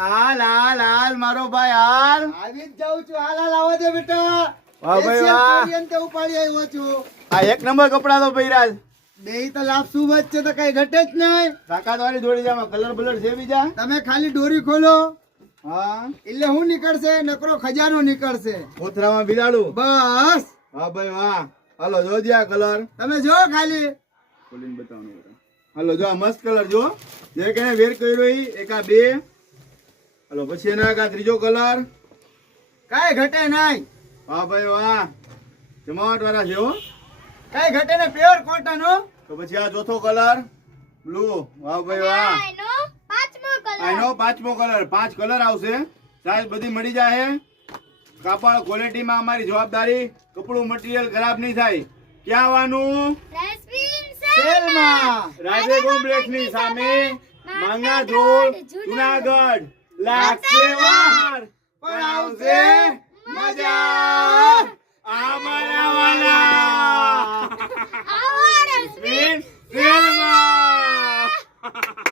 હાલ હાલ હાલ મારો ભાઈ હાલ. આવી જ જાઉં છું. હાલ હાલ આવો દે બેટા. વાહ ભાઈ વાહ. કોરિયન તે ઉપાડી આવ્યો છું. આ એક નંબર કપડા તો પહેર્યા. બે તો લાભ શું જ છે તો કઈ ઘટે જ નહીં. તાકાત વાળી દોડી જામાં કલર બલર છે બીજા. તમે ખાલી દોરી ખોલો હા એટલે હું નીકળશે નકરો ખજાનો નીકળશે. કોથરામાં બિલાડું. બસ વાહ ભાઈ વાહ. હાલો જોજે આ કલર તમે જો ખાલી ખોલીને બતાવવાનું. હાલો જો આ મસ્ત કલર જો જે કે વેર કર્યો ઈ એક આ બે. હાલો પછી એના આ ત્રીજો કલર. કઈ ઘટે નહીં. વાહ ભાઈ વાહ. જમાવટ વાળા છે હો. કઈ ઘટે ને પ્યોર કોટન હો. તો પછી આ ચોથો કલર બ્લુ. વાહ ભાઈ વાહ. આનો પાંચમો કલર. 5 કલર આવશે. સાઈઝ બધી મળી જાય. કાપડ ક્વોલિટીમાં અમારી જવાબદારી. કપડું મટીરિયલ ખરાબ નહીં થાય. ક્યાં આવવાનું? સેલમાં રાજે કોમ્પ્લેક્સ ની સામે માંગા ધોળ જુનાગઢ. લાગશે વાર પણ આવશે